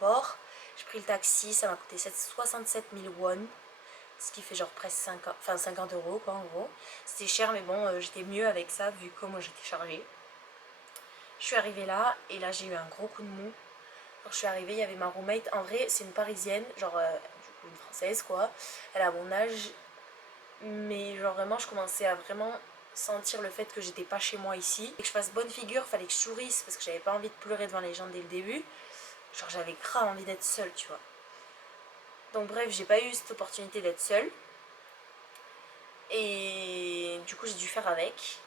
l'aéroport. J'ai pris le taxi, ça m'a coûté 67 000 won. Ce qui fait genre presque 50 euros quoi en gros. C'était cher mais bon j'étais mieux avec ça vu comment j'étais chargée. Je suis arrivée là et là j'ai eu un gros coup de mou. Quand je suis arrivée il y avait ma roommate, en vrai c'est une parisienne, genre du coup une française quoi. Elle a mon âge mais genre vraiment je commençais à vraiment sentir le fait que j'étais pas chez moi ici. Et que je fasse bonne figure, fallait que je sourisse parce que j'avais pas envie de pleurer devant les gens dès le début. Genre j'avais grave envie d'être seule tu vois. Donc bref j'ai pas eu cette opportunité d'être seule. Et du coup j'ai dû faire avec.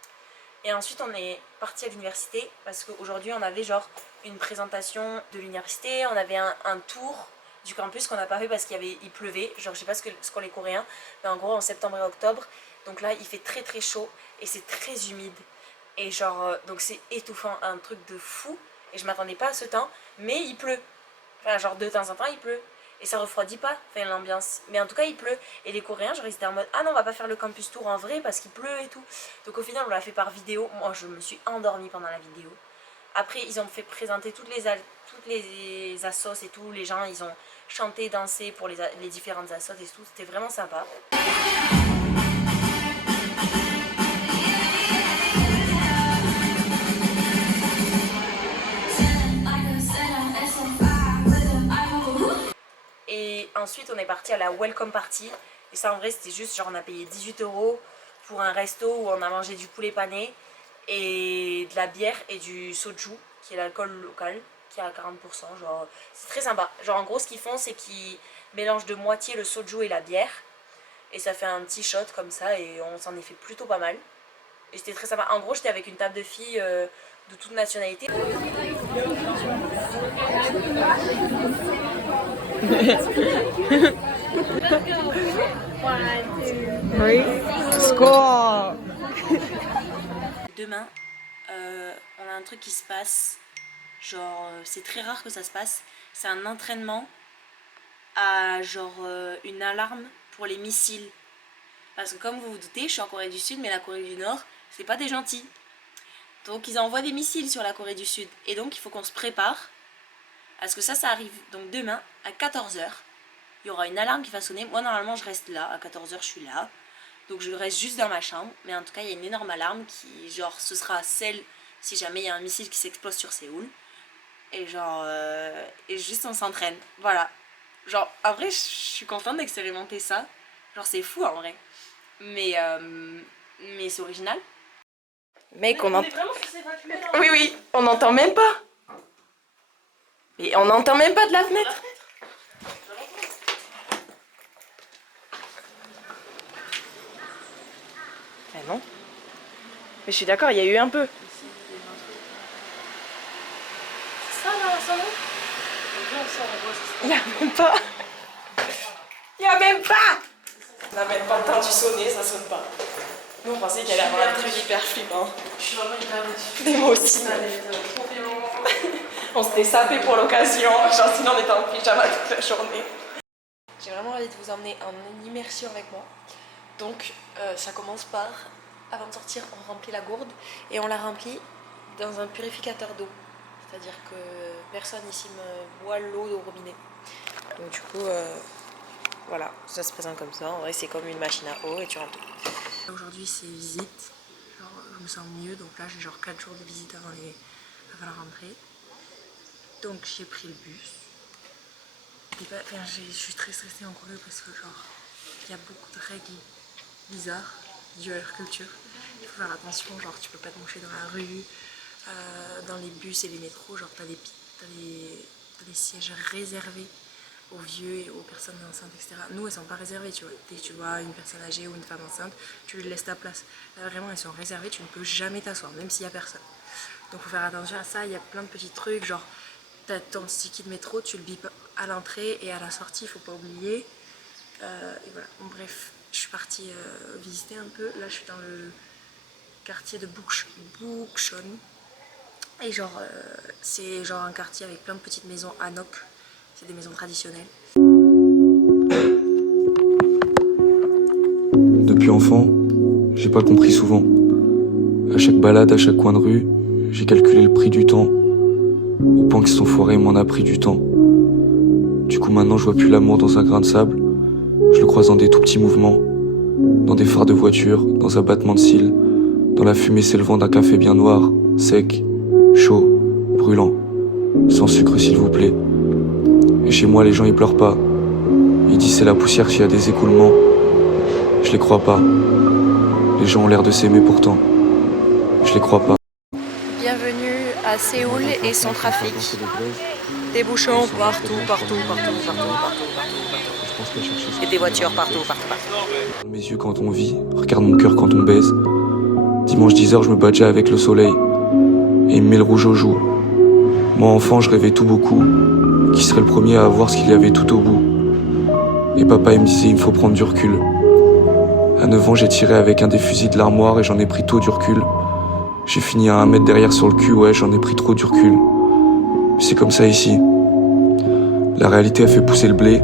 Et ensuite on est parti à l'université parce qu'aujourd'hui on avait genre une présentation de l'université, on avait un tour du campus qu'on n'a pas fait parce qu'il pleuvait, genre je sais pas ce qu'ont les Coréens, mais en gros en septembre et octobre, donc là il fait très très chaud et c'est très humide et genre donc c'est étouffant, un truc de fou et je m'attendais pas à ce temps, mais il pleut, enfin genre de temps en temps il pleut. Et ça refroidit pas, enfin l'ambiance. Mais en tout cas il pleut. Et les Coréens genre ils étaient en mode ah non on va pas faire le campus tour en vrai parce qu'il pleut et tout. Donc au final on l'a fait par vidéo. Moi je me suis endormie pendant la vidéo. Après ils ont fait présenter toutes les assos et tout. Les gens ils ont chanté, dansé pour les différentes assos et tout. C'était vraiment sympa. Et ensuite on est parti à la welcome party. Et ça en vrai c'était juste genre on a payé 18 € pour un resto où on a mangé du poulet pané et de la bière et du soju qui est l'alcool local qui est à 40%. Genre c'est très sympa. Genre en gros ce qu'ils font c'est qu'ils mélangent de moitié le soju et la bière. Et ça fait un petit shot comme ça et on s'en est fait plutôt pas mal. Et c'était très sympa. En gros j'étais avec une table de filles de toute nationalité. Oui. Score. Demain, on a un truc qui se passe. Genre, c'est très rare que ça se passe. C'est un entraînement à genre une alarme pour les missiles. Parce que comme vous vous doutez, je suis en Corée du Sud, mais la Corée du Nord, c'est pas des gentils. Donc ils envoient des missiles sur la Corée du Sud. Et donc il faut qu'on se prépare à ce que ça arrive. Donc demain, à 14 h, il y aura une alarme qui va sonner. Moi normalement je reste là, à 14 h je suis là. Donc je reste juste dans ma chambre. Mais en tout cas il y a une énorme alarme qui, genre ce sera celle si jamais il y a un missile qui s'explose sur Séoul. Et genre, et juste on s'entraîne. Voilà. Genre en vrai je suis contente d'expérimenter ça. Genre c'est fou en vrai. Mais c'est original. Mec, on entend. Oui, oui, on n'entend même pas. Et on n'entend même pas de la fenêtre. Mais non. Mais je suis d'accord, il y a eu un peu. C'est ça là, ça non? Il n'y a même pas. Il n'y a même pas. On n'a même pas entendu sonner, ça sonne pas. Nous on pensait qu'il allait avoir un truc hyper flippant. Je suis vraiment hyper déçue. Mais moi aussi. On s'était sapé pour l'occasion, genre sinon on était en pyjama toute la journée. J'ai vraiment envie de vous emmener en immersion avec moi. Donc ça commence par, avant de sortir, on remplit la gourde et on la remplit dans un purificateur d'eau. C'est-à-dire que personne ici me boit l'eau au robinet. Donc du coup, voilà, ça se présente comme ça. En vrai c'est comme une machine à eau et tu remplis. Aujourd'hui c'est visite, genre, je me sens mieux, donc là j'ai genre 4 jours de visite avant la rentrée. Donc j'ai pris le bus. Je suis très stressée en Corée parce que genre il y a beaucoup de règles bizarres dues à leur culture. Il faut faire attention, genre tu peux pas te moucher dans la rue, dans les bus et les métros, genre t'as des sièges réservés aux vieux et aux personnes enceintes, etc. Nous, elles sont pas réservées, tu vois. Dès que tu vois une personne âgée ou une femme enceinte, tu lui laisses ta place. Là, vraiment, elles sont réservées, tu ne peux jamais t'asseoir, même s'il y a personne. Donc, faut faire attention à ça. Il y a plein de petits trucs, genre, t'as ton ticket de métro, tu le bipes à l'entrée et à la sortie, il faut pas oublier. Et voilà. Bon, bref, je suis partie visiter un peu. Là, je suis dans le quartier de Bukchon. Et genre, c'est genre un quartier avec plein de petites maisons hanok. C'est des maisons traditionnelles. Depuis enfant, j'ai pas compris souvent. À chaque balade, à chaque coin de rue, j'ai calculé le prix du temps. Au point que son forêt m'en a pris du temps. Du coup maintenant je vois plus l'amour dans un grain de sable. Je le croise dans des tout petits mouvements, dans des phares de voiture, dans un battement de cils, dans la fumée s'élevant d'un café bien noir, sec, chaud, brûlant, sans sucre s'il vous plaît. Et chez moi les gens ils pleurent pas. Ils disent c'est la poussière s'il y a des écoulements. Je les crois pas. Les gens ont l'air de s'aimer pourtant. Je les crois pas. Bienvenue à Séoul et son trafic. Des bouchons partout. Et des voitures partout. Mes yeux quand on vit, regarde mon cœur quand on baise. Dimanche 10h je me bats déjà avec le soleil. Et il me met le rouge aux joues. Moi enfant je rêvais tout beaucoup. Qui serait le premier à voir ce qu'il y avait tout au bout. Et papa il me disait il me faut prendre du recul. À 9 ans j'ai tiré avec un des fusils de l'armoire et j'en ai pris tôt du recul. J'ai fini à 1 mètre derrière sur le cul, ouais j'en ai pris trop du recul. Mais c'est comme ça ici. La réalité a fait pousser le blé.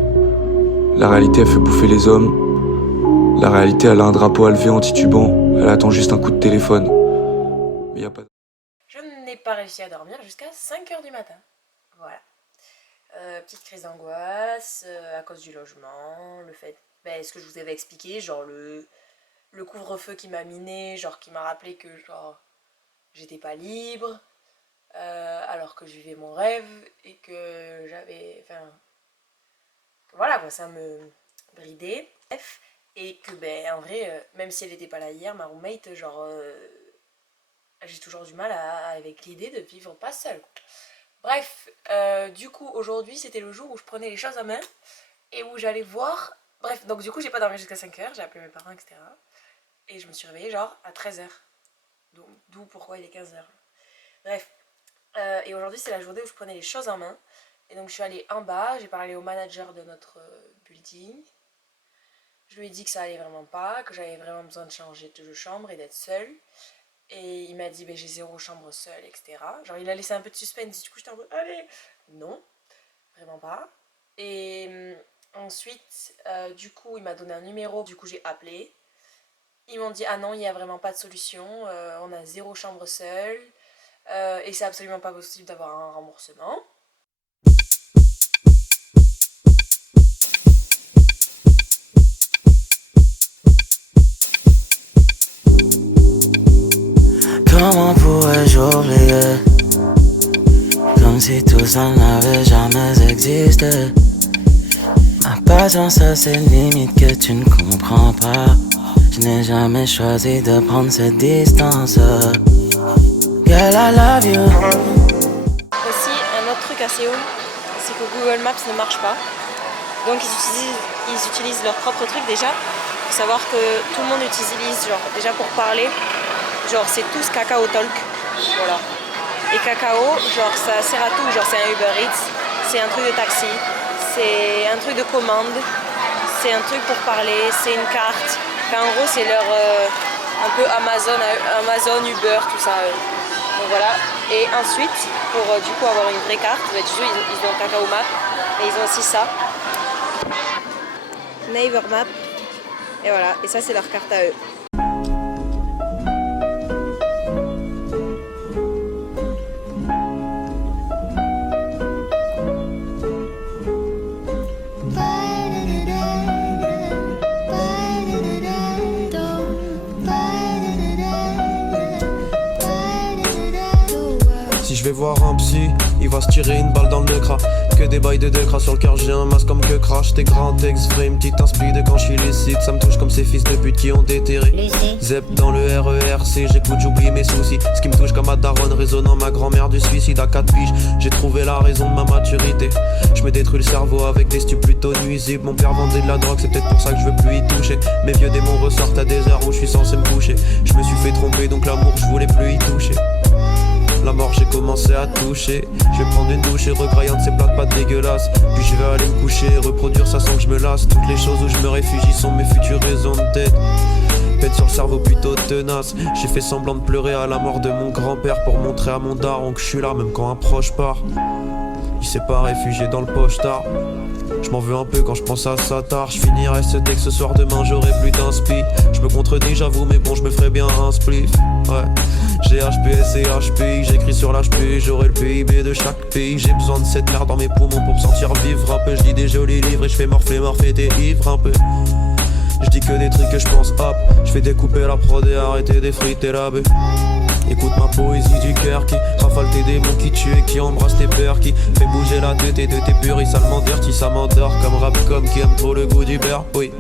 La réalité a fait bouffer les hommes. La réalité elle a un drapeau à lever en titubant. Elle attend juste un coup de téléphone. Mais y a pas... Je n'ai pas réussi à dormir jusqu'à 5h du matin. Voilà. Petite crise d'angoisse à cause du logement, le fait, ce que je vous avais expliqué, genre le couvre-feu qui m'a miné, genre qui m'a rappelé que genre j'étais pas libre, alors que je vivais mon rêve et que j'avais, voilà quoi, ça me bridait. Bref, et que en vrai, même si elle était pas là hier, ma roommate, genre j'ai toujours du mal avec l'idée de vivre pas seule. Bref, du coup aujourd'hui c'était le jour où je prenais les choses en main et où j'allais voir. Bref, donc du coup j'ai pas dormi jusqu'à 5h, j'ai appelé mes parents, etc. Et je me suis réveillée genre à 13h. Donc d'où pourquoi il est 15h. Bref, et aujourd'hui c'est la journée où je prenais les choses en main. Et donc je suis allée en bas, j'ai parlé au manager de notre building. Je lui ai dit que ça allait vraiment pas, que j'avais vraiment besoin de changer de chambre et d'être seule. Et il m'a dit j'ai 0 chambre seule, etc. Genre il a laissé un peu de suspense, du coup j'étais en mode allez. Non, vraiment pas. Et ensuite du coup il m'a donné un numéro, du coup j'ai appelé. Ils m'ont dit ah non il n'y a vraiment pas de solution, on a 0 chambre seule et c'est absolument pas possible d'avoir un remboursement. Comment pourrais-je oublier? Comme si tout ça n'avait jamais existé. Ma patience a ses limites que tu ne comprends pas. Je n'ai jamais choisi de prendre cette distance. Girl, I love you. Aussi, un autre truc à Séoul, c'est que Google Maps ne marche pas. Donc ils utilisent leur propre truc déjà. Il faut savoir que tout le monde utilise, genre déjà pour parler, genre c'est tous Kakao Talk, voilà. Et Kakao, genre ça sert à tout, genre c'est un Uber Eats, c'est un truc de taxi, c'est un truc de commande, c'est un truc pour parler, c'est une carte. Enfin, en gros c'est leur un peu Amazon, Uber, tout ça. Donc voilà. Et ensuite, pour du coup avoir une vraie carte, ils ont Kakao Map, et ils ont aussi ça. Naver Map. Et voilà, et ça c'est leur carte à eux. Si je vais voir un psy, il va se tirer une balle dans le crâne. Que des bails de décra sur le cœur, j'ai un masque comme que crash. T'es grand texte, vrai, une petite inspi de quand je suis lucide. Ça me touche comme ces fils de pute qui ont déterré. Zep dans le RERC, j'écoute, j'oublie mes soucis. Ce qui me touche comme ma daronne, résonnant ma grand-mère du suicide à 4 piges. J'ai trouvé la raison de ma maturité. Je me détruis le cerveau avec des stupes plutôt nuisibles. Mon père vendait de la drogue, c'est peut-être pour ça que je veux plus y toucher. Mes vieux démons ressortent à des heures où je suis censé me coucher. Je me suis fait tromper, donc l'amour, je voulais plus y toucher. La mort j'ai commencé à toucher. Je vais prendre une douche et regraillant de ces plats de pâtes dégueulasses. Puis je vais aller me coucher, reproduire ça sans que je me lasse. Toutes les choses où je me réfugie sont mes futures raisons d'être. Pète sur le cerveau plutôt tenace. J'ai fait semblant de pleurer à la mort de mon grand-père pour montrer à mon daron que je suis là même quand un proche part. Il s'est pas réfugié dans le poche-tard. Je m'en veux un peu quand je pense à ça tard. Je finirai ce texte ce soir, demain j'aurai plus d'inspi. Je me contredis j'avoue mais bon je me ferai bien un spliff. Ouais. J'ai HPS et HPI, j'écris sur l'HP, j'aurai le PIB de chaque pays. J'ai besoin de cette merde dans mes poumons pour me sentir vivre un peu. Je lis des jolis livres et je fais morfler t'es ivre un peu. Je dis que des trucs que je pense hop. Je fais découper la prod et arrêter d'effriter la baie. Écoute ma poésie du cœur qui rafale tes démons, qui tue et qui embrasse tes peurs, qui fait bouger la tête et de tes purs, salement dirty, ça m'endort comme rap comme qui aime trop le goût du beurre, oui.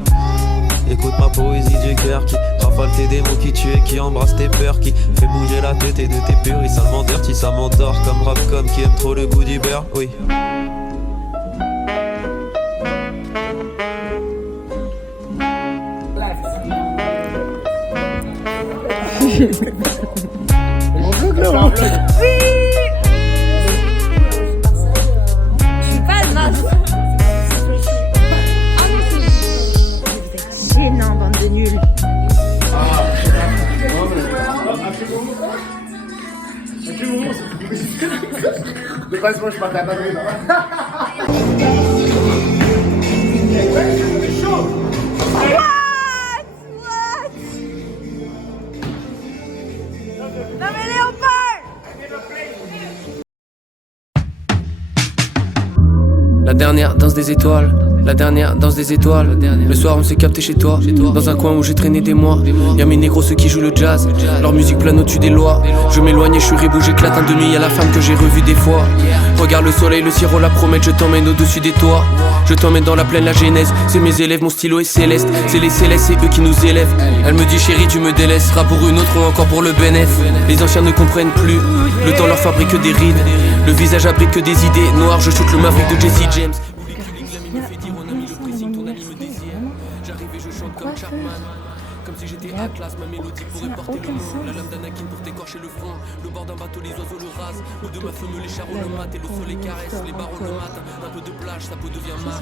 Écoute ma poésie du cœur qui rafale tes démons, qui tue et qui embrasse tes peurs, qui fait bouger la tête et de tes purs, salement dirty, ça m'endort comme rap comme qui aime trop le goût du beurre, oui. Je suis pas naze. Vous êtes gênants, bande de nuls. La dernière danse des étoiles, la dernière danse des étoiles. Le soir on s'est capté chez toi, dans un coin où j'ai traîné des mois. Y'a mes négros ceux qui jouent le jazz, leur musique plane au-dessus des lois. Je m'éloigne et je suis rebou, j'éclate un demi à la femme que j'ai revue des fois. Regarde le soleil, le sirop, la promette, je t'emmène au-dessus des toits. Je t'emmène dans la plaine, la genèse, c'est mes élèves, mon stylo est céleste. C'est les célestes, c'est eux qui nous élèvent. Elle me dit chérie tu me délaisseras pour une autre ou encore pour le bénéf. Les anciens ne comprennent plus, le temps leur fabrique que des rides. Le visage abrite que des idées noires, je shoot le Maverick de Jesse James. Comme si j'étais Atlas, ma mélodie pourrait porter le nom. La lame d'Anakin pour t'écorcher le front. Le bord d'un bateau, les oiseaux le rasent. L'eau de ma fenêtre, les charros le mat. Et le soleil caresse les barreaux le matin. Un peu de plage, sa peau devient mat.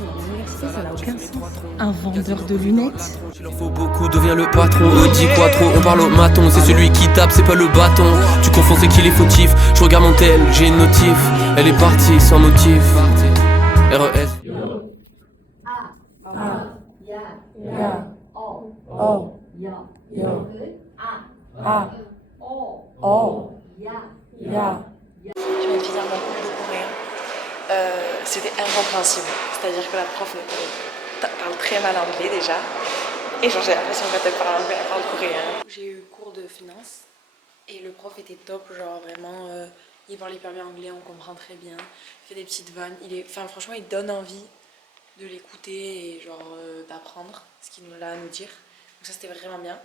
Ça n'a aucun sens. Un vendeur de lunettes. Il en faut beaucoup, devient le patron. Dis quoi trop, on parle au maton. C'est celui qui tape, c'est pas le bâton. Tu confonds, c'est qu'il est fautif. Je regarde mon tel, j'ai une notif. Elle est partie sans motif. RES. Je viens de finir mon cours de coréen. C'était incompréhensible. C'est-à-dire que la prof parle très mal anglais déjà. Et genre j'ai l'impression qu'elle parle anglais, elle parle coréen. J'ai eu cours de finance et le prof était top, genre vraiment il parle hyper bien anglais, on comprend très bien. Il fait des petites vannes, franchement il donne envie de l'écouter et genre d'apprendre ce qu'il a à nous dire. Donc ça c'était vraiment bien.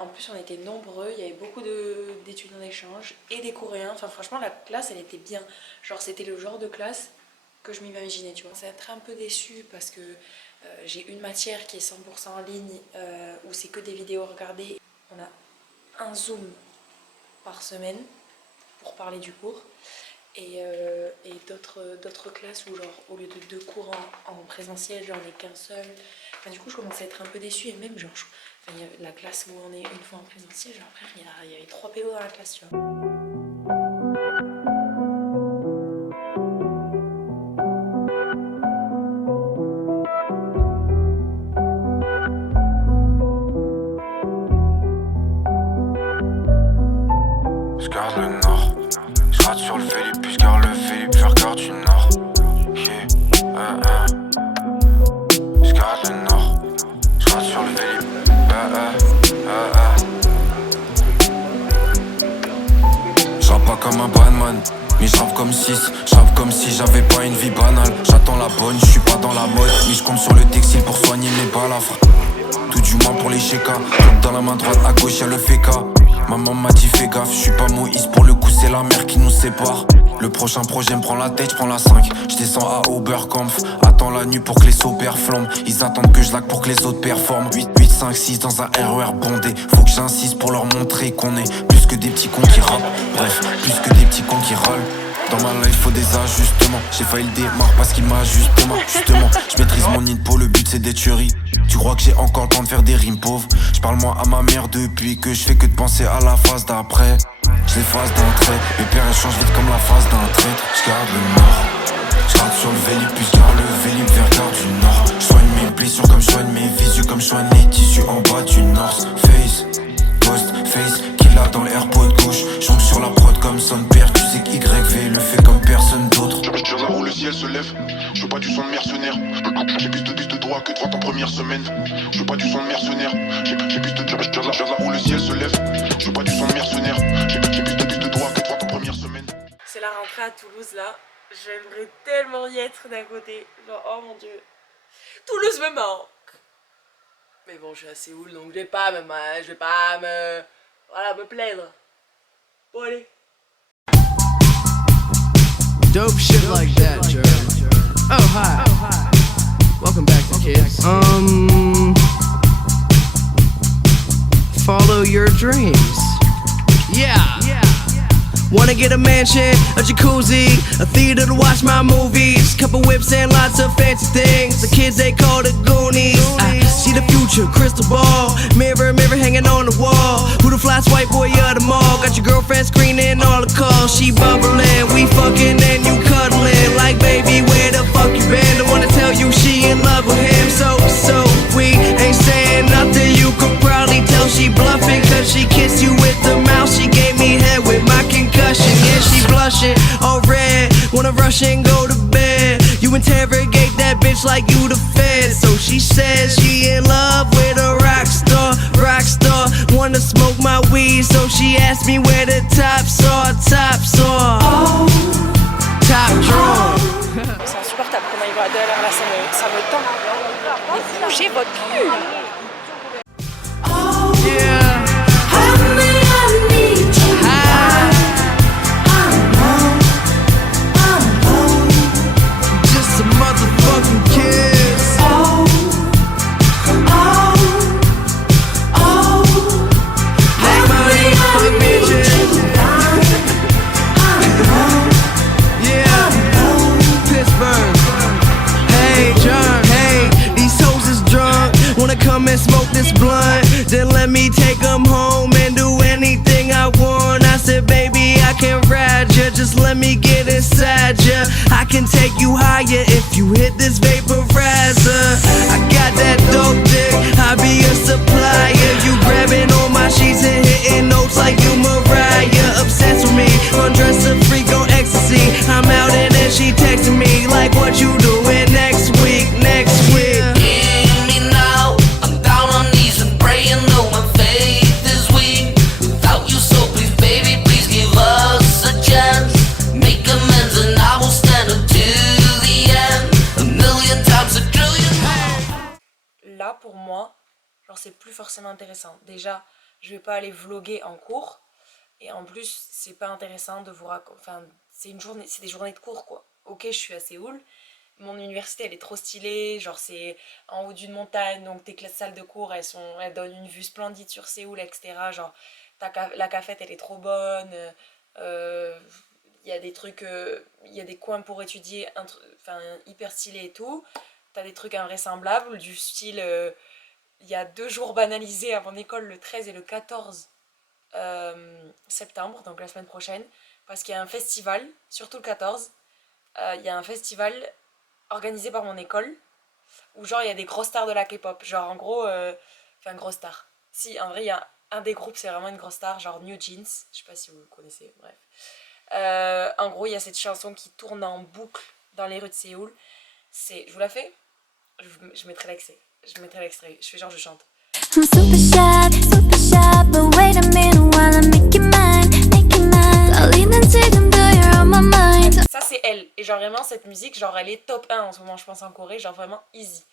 En plus on était nombreux, il y avait beaucoup d'étudiants d'échange et des coréens. Enfin franchement la classe elle était bien. Genre c'était le genre de classe que je m'imaginais, tu vois. Ça être un peu déçue parce que j'ai une matière qui est 100% en ligne où c'est que des vidéos regardées. On a un Zoom par semaine pour parler du cours. Et d'autres classes où genre au lieu de 2 cours en présentiel j'en ai qu'un seul. Enfin, du coup je commence à être un peu déçue et même genre la classe où on est une fois en présentiel, genre après il y avait 3 PO dans la classe, tu vois. Je garde le nord, je rate sur le Philippe, puis je garde le Philippe, je regarde du nord. Je garde le nord, je rate sur le Philippe. Je rappe pas comme un banman, mais je rappe comme 6. Je rappe comme si j'avais pas une vie banale. J'attends la bonne, je suis pas dans la mode, mais je compte sur le textile pour soigner mes balafres. Tout du moins pour les chékas. Dans la main droite, à gauche y'a le féca. Maman m'a dit fais gaffe, je suis pas Moïse, pour le coup c'est la mer qui nous sépare. Le prochain projet me prend la tête, je prends la 5. Je descends à Oberkampf, attends la nuit pour que les sauts perflamment. Ils attendent que je lag pour que les autres performent. 8, 5, 6 dans un RER bondé. Faut que j'insiste pour leur montrer qu'on est plus que des petits cons qui rappent. Bref, plus que des petits cons qui râlent. Dans ma life faut des ajustements. J'ai failli le démarrer parce qu'il m'a justement. Je maîtrise mon info, le but c'est des tueries. Tu crois que j'ai encore le temps de faire des rimes pauvres? Je parle moi à ma mère depuis que je fais que de penser à la phase d'après. je l'efface d'un trait. Mes pères échangent vite comme la face d'un traître. Je garde le nord, je garde sur le vélib, puis je garde le vélib vers Gare du Nord. Je soigne mes blessures comme je soigne mes visus, comme je soigne les tissus en bas du North Face. Ghost face, qui l'a dans les AirPods gauche. J'oncle sur la prod comme son père, tu sais que YV le fait comme personne d'autre. Je là où le ciel se lève, je veux pas du son de mercenaire. J'ai plus de droit que de vente en première semaine. Je veux pas du son de mercenaire. J'ai plus de là où le ciel se lève, je veux pas du son de mercenaire. J'ai plus de droit que de vente en première semaine. C'est la rentrée à Toulouse là. J'aimerais tellement y être d'un côté. Genre, oh mon dieu. Toulouse me manque. Mais bon, je suis à Séoul donc je vais pas me plaindre. Bon, allez. Dope shit like that, Jeremy. Oh, hi. Welcome back to Kids. Follow your dreams. Yeah. Wanna get a mansion, a jacuzzi, a theater to watch my movies, couple whips and lots of fancy things. The kids they call the Goonies. I see the future, crystal ball, mirror hanging on the wall. Who the flyest white boy of the mall? Got your girlfriend screening all the calls. She bubbling, we fucking and you cuddling. Like baby, where the fuck you been? Don't wanna tell you she in love with him. So we ain't saying nothing. You could probably tell she bluffing, cause she kissed you with the mouth. She gave me head with my concussion. Yeah, she blushing, all red. Wanna rush and go to bed. You interrogate that bitch like you the Fed. So she says she in love with a rock star. Wanna smoke my weed, so she asked me where the tops are. Top drawer. C'est insupportable comment ils vont à 2 à l'heure là, ça me tend. Mais bougez votre cul. Yeah. Just a motherfucking kiss. Make money, fuck bitches. Yeah, Pittsburgh. Hey, John, hey, these hoes is drunk. Wanna come and smoke this blunt? Then let me take them home and do anything I want. I said, baby, I can ride ya, just let me get inside ya. I can take you higher if you hit this vaporizer. I got that dope dick, I be a supplier. You grabbing on my sheets and hitting notes like you Mariah. Obsessed with me, undress a freak on ecstasy. I'm out and then she texting me like, what you doing next week? Là pour moi, genre c'est plus forcément intéressant. Déjà, je vais pas aller vlogger en cours. Et en plus, c'est pas intéressant de vous raconter. Enfin, c'est des journées de cours quoi. Ok, je suis à Séoul. Mon université elle est trop stylée, genre c'est en haut d'une montagne, donc tes salles de cours elles donnent une vue splendide sur Séoul, etc. Genre la cafette elle est trop bonne, il y a des trucs, il y a des coins pour étudier hyper stylés et tout. T'as des trucs invraisemblables du style, il y a 2 jours banalisés à mon école, le 13 et le 14 septembre, donc la semaine prochaine, parce qu'il y a un festival, surtout le 14, il y a un festival organisé par mon école où genre il y a des grosses stars de la K-pop, genre en gros, grosse star. Si en vrai il y a un des groupes c'est vraiment une grosse star, genre New Jeans, je sais pas si vous le connaissez, bref. En gros il y a cette chanson qui tourne en boucle dans les rues de Séoul. Je vous la fais, je mettrai l'extrait, je fais genre je chante. I'm super shy, but wait a minute while I make you mine. Darling, 지금도 you're on my mind. Ça c'est elle, et genre vraiment cette musique, genre elle est top 1 en ce moment je pense en Corée, genre vraiment easy.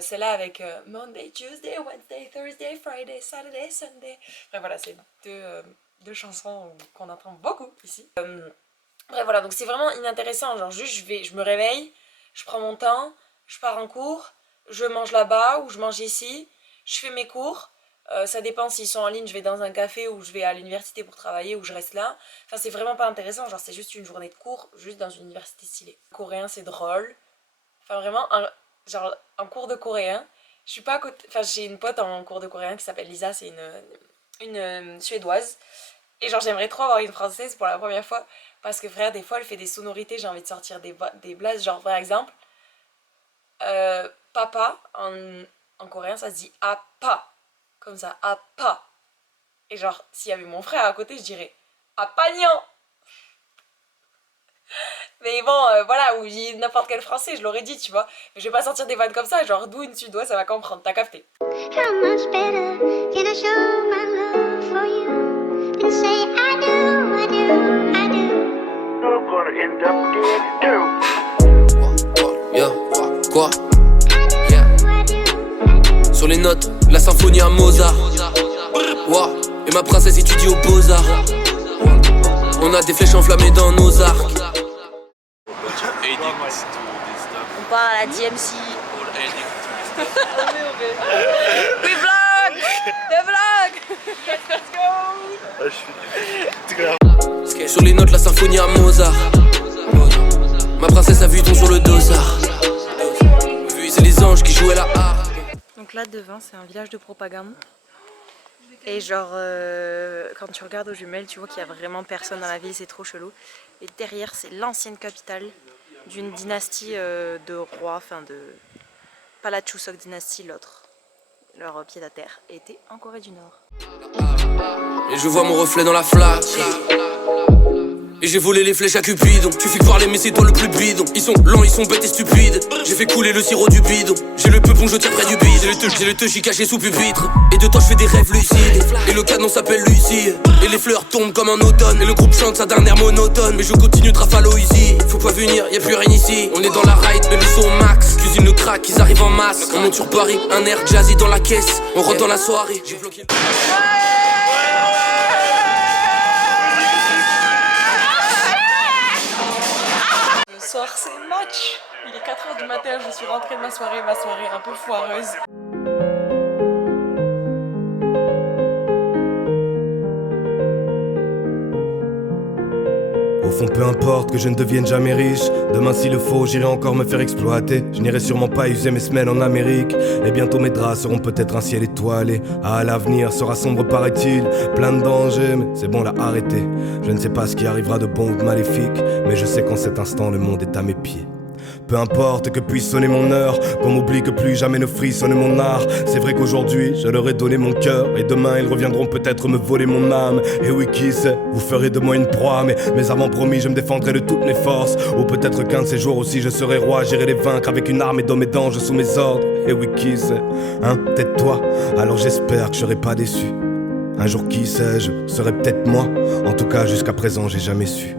Celle-là avec Monday, Tuesday, Wednesday, Thursday, Friday, Saturday, Sunday. Bref voilà, c'est deux chansons qu'on entend beaucoup ici. Bref voilà, donc c'est vraiment inintéressant, genre juste je me réveille, je prends mon temps, je pars en cours, je mange là-bas ou je mange ici, je fais mes cours. Ça dépend s'ils sont en ligne, je vais dans un café ou je vais à l'université pour travailler ou je reste là. Enfin c'est vraiment pas intéressant, genre c'est juste une journée de cours, juste dans une université stylée. Coréen c'est drôle, enfin vraiment genre en cours de coréen, je suis pas à côté, enfin j'ai une pote en cours de coréen qui s'appelle Lisa, c'est une suédoise. Et genre j'aimerais trop avoir une française pour la première fois. Parce que frère, des fois elle fait des sonorités, j'ai envie de sortir des blazes. Genre par exemple, papa en coréen ça se dit apa. Comme ça, apa. Et genre s'il y avait mon frère à côté je dirais apagnan. Mais bon, voilà, ou j'ai n'importe quel français, je l'aurais dit, tu vois. Mais je vais pas sortir des vannes comme ça, genre d'où une suédoise, ça va comprendre, t'as capté. How much better can I show my love for you than say I do, I do, I do? You're gonna end up dead too. Yo, quoi? Yeah. Sur les notes, la symphonie à Mozart. Wow. Et ma princesse étudie aux Beaux-Arts. On a des flèches enflammées dans nos arcs. On part à la DMC. We vlog! The vlog! Let's go! Sur les notes, la symphonie à Mozart. Ma princesse a vu ton sur le dossard. C'est les anges qui jouaient la harpe. Donc là devant c'est un village de propagande. Et genre quand tu regardes aux jumelles tu vois qu'il y a vraiment personne dans la ville, c'est trop chelou. Et derrière c'est l'ancienne capitale d'une dynastie de rois, enfin de... pas la Chuseok dynastie, l'autre. Leur pied-à-terre était en Corée du Nord. Et je vois mon reflet dans la flaque. Et j'ai volé les flèches à Cupidon. Tu fais parler mais c'est toi le plus bidon. Ils sont lents, ils sont bêtes et stupides. J'ai fait couler le sirop du bidon. J'ai le peupon, je tire près du bide. J'ai le teuchi caché sous pupitre. Et de toi je fais des rêves lucides. Et le canon s'appelle Lucie. Et les fleurs tombent comme en automne. Et le groupe chante ça d'un air monotone. Mais je continue Trafalo easy. Faut pas venir, y'a plus rien ici. On est dans la ride mais le son max. Cuisine le crack, ils arrivent en masse. On monte sur Paris, un air jazzy dans la caisse. On rentre dans la soirée. J'ai bloqué le... Ce soir c'est match. Il est 4h du matin, je suis rentrée de ma soirée un peu foireuse. Au fond, peu importe que je ne devienne jamais riche. Demain, s'il le faut, j'irai encore me faire exploiter. Je n'irai sûrement pas user mes semaines en Amérique. Et bientôt, mes draps seront peut-être un ciel étoilé. Ah, l'avenir sera sombre, paraît-il. Plein de dangers, mais c'est bon, là, arrêtez. Je ne sais pas ce qui arrivera de bon ou de maléfique. Mais je sais qu'en cet instant, le monde est à mes pieds. Peu importe que puisse sonner mon heure, qu'on m'oublie que plus jamais ne frissonne mon art. C'est vrai qu'aujourd'hui je leur ai donné mon cœur, et demain ils reviendront peut-être me voler mon âme. Et oui qui sait, vous ferez de moi une proie, mais avant promis je me défendrai de toutes mes forces. Ou peut-être qu'un de ces jours aussi je serai roi, j'irai les vaincre avec une arme et d'hommes et d'anges sous mes ordres. Et oui qui sait, hein, peut-être toi, alors j'espère que je serai pas déçu. Un jour qui sait, je serai peut-être moi, en tout cas jusqu'à présent j'ai jamais su.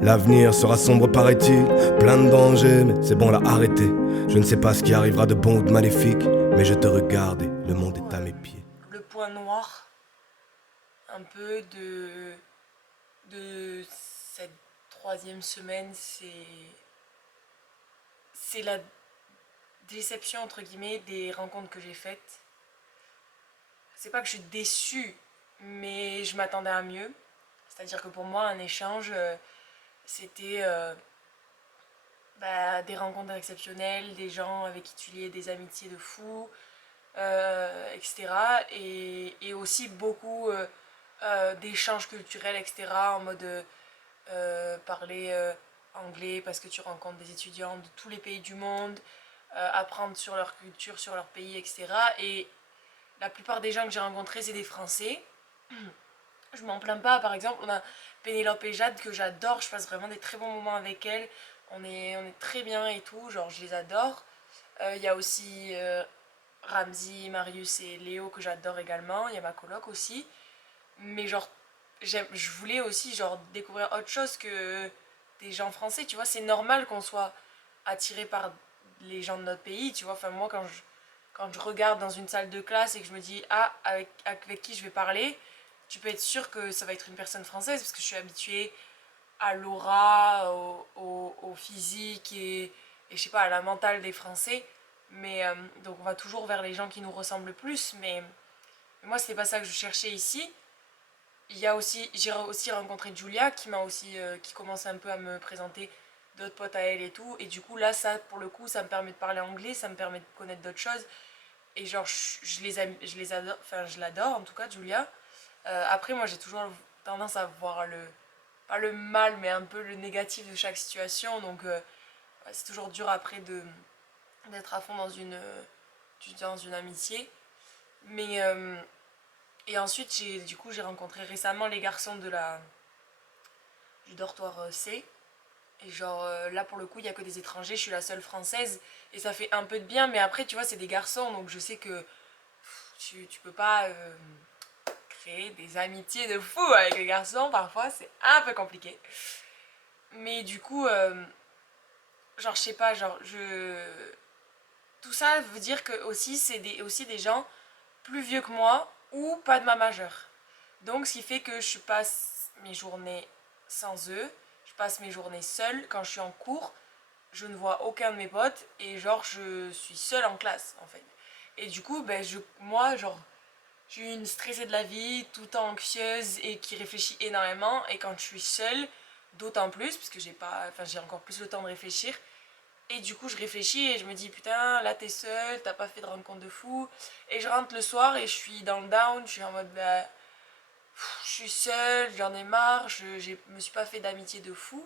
L'avenir sera sombre paraît-il, plein de dangers, mais c'est bon là arrêtez. Je ne sais pas ce qui arrivera de bon ou de maléfique, mais je te regarde et le monde est à mes pieds. Le point noir, un peu de cette troisième semaine, c'est la déception entre guillemets des rencontres que j'ai faites. C'est pas que je suis déçue, mais je m'attendais à mieux. C'est-à-dire que pour moi un échange... c'était des rencontres exceptionnelles, des gens avec qui tu liais des amitiés de fou, etc. Et aussi beaucoup d'échanges culturels, etc. En mode parler anglais parce que tu rencontres des étudiants de tous les pays du monde, apprendre sur leur culture, sur leur pays, etc. Et la plupart des gens que j'ai rencontrés, c'est des Français. Je m'en plains pas, par exemple, on a Pénélope et Jade que j'adore, je passe vraiment des très bons moments avec elles, on est très bien et tout, genre je les adore. Il y a aussi Ramzi, Marius et Léo que j'adore également, il y a ma coloc aussi. Mais genre, je voulais aussi genre découvrir autre chose que des gens français, tu vois, c'est normal qu'on soit attiré par les gens de notre pays, tu vois, enfin moi quand je regarde dans une salle de classe et que je me dis ah avec qui je vais parler, tu peux être sûr que ça va être une personne française parce que je suis habituée à l'aura, au physique et je sais pas, à la mentale des Français. Mais donc on va toujours vers les gens qui nous ressemblent le plus. Mais moi c'était pas ça que je cherchais ici. J'ai aussi rencontré Julia qui m'a aussi qui commençait un peu à me présenter d'autres potes à elle et tout. Et du coup là ça pour le coup ça me permet de parler anglais, ça me permet de connaître d'autres choses. Et genre je les adore, enfin je l'adore en tout cas Julia. Après moi j'ai toujours tendance à voir pas le mal, mais un peu le négatif de chaque situation. Donc c'est toujours dur après d'être à fond dans une amitié. Mais et ensuite j'ai rencontré récemment les garçons du dortoir C. Et genre là pour le coup il n'y a que des étrangers, je suis la seule française et ça fait un peu de bien, mais après tu vois c'est des garçons donc je sais que tu peux pas créer des amitiés de fou avec les garçons, parfois c'est un peu compliqué. Mais du coup genre je sais pas, tout ça veut dire que aussi c'est aussi des gens plus vieux que moi ou pas de ma majeure. Donc ce qui fait que je passe mes journées sans eux. Je passe mes journées seule. Quand je suis en cours, je ne vois aucun de mes potes et genre je suis seule en classe en fait. Et du coup, ben, moi genre je suis une stressée de la vie, tout le temps anxieuse et qui réfléchit énormément. Et quand je suis seule, d'autant plus, parce que j'ai encore plus le temps de réfléchir. Et du coup je réfléchis et je me dis putain là t'es seule, t'as pas fait de rencontre de fou. Et je rentre le soir et je suis dans le down, je suis en mode bah je suis seule, j'en ai marre, je me suis pas fait d'amitié de fou.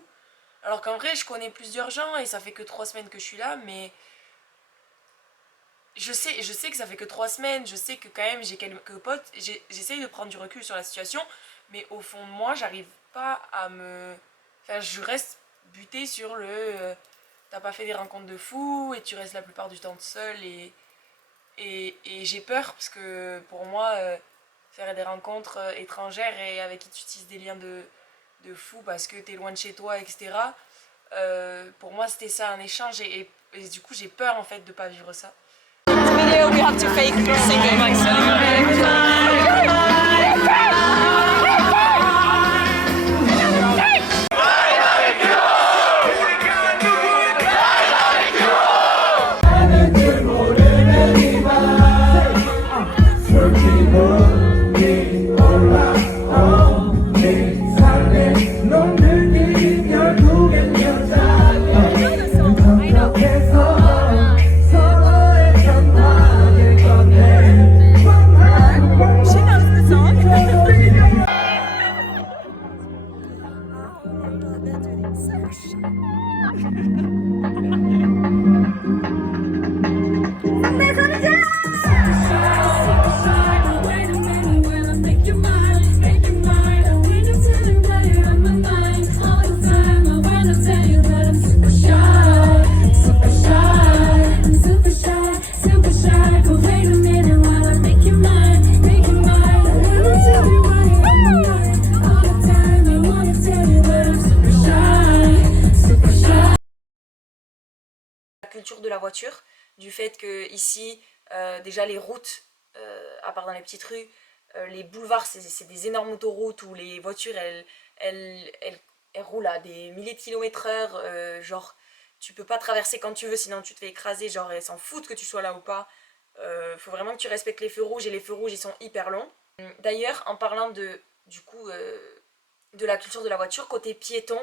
Alors qu'en vrai, je connais plusieurs gens et ça fait que 3 semaines que je suis là, mais je sais que ça fait que 3 semaines, je sais que quand même j'ai quelques potes, j'essaye de prendre du recul sur la situation, mais au fond de moi, j'arrive pas à me... Enfin, je reste butée sur t'as pas fait des rencontres de fou et tu restes la plupart du temps seule et j'ai peur parce que pour moi... faire des rencontres étrangères et avec qui tu utilises des liens de fou parce que t'es loin de chez toi, etc. Pour moi, c'était ça un échange et du coup, j'ai peur en fait de pas vivre ça. Video, we have to fake singing. De la voiture, du fait que ici déjà les routes, à part dans les petites rues, les boulevards c'est des énormes autoroutes où les voitures elles roulent à des milliers de kilomètres/heure, genre tu peux pas traverser quand tu veux sinon tu te fais écraser, genre elles s'en foutent que tu sois là ou pas. Faut vraiment que tu respectes les feux rouges et les feux rouges ils sont hyper longs. D'ailleurs en parlant de la culture de la voiture, côté piéton,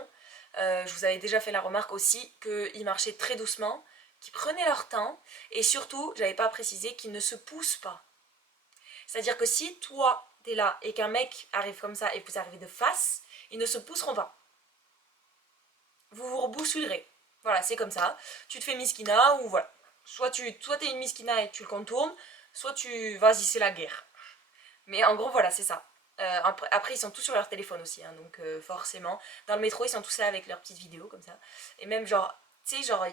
je vous avais déjà fait la remarque aussi qu'ils marchaient très doucement, qui prenaient leur temps et surtout, j'avais pas précisé, qu'ils ne se poussent pas. C'est-à-dire que si toi, t'es là et qu'un mec arrive comme ça et que vous arrivez de face, ils ne se pousseront pas. Vous vous rebousculerez. Voilà, c'est comme ça. Tu te fais miskina ou voilà. Soit t'es une miskina et tu le contournes, soit vas-y, c'est la guerre. Mais en gros, voilà, c'est ça. Après, ils sont tous sur leur téléphone aussi, hein, donc forcément. Dans le métro, ils sont tous là avec leurs petites vidéos comme ça. Et même genre, tu sais, genre...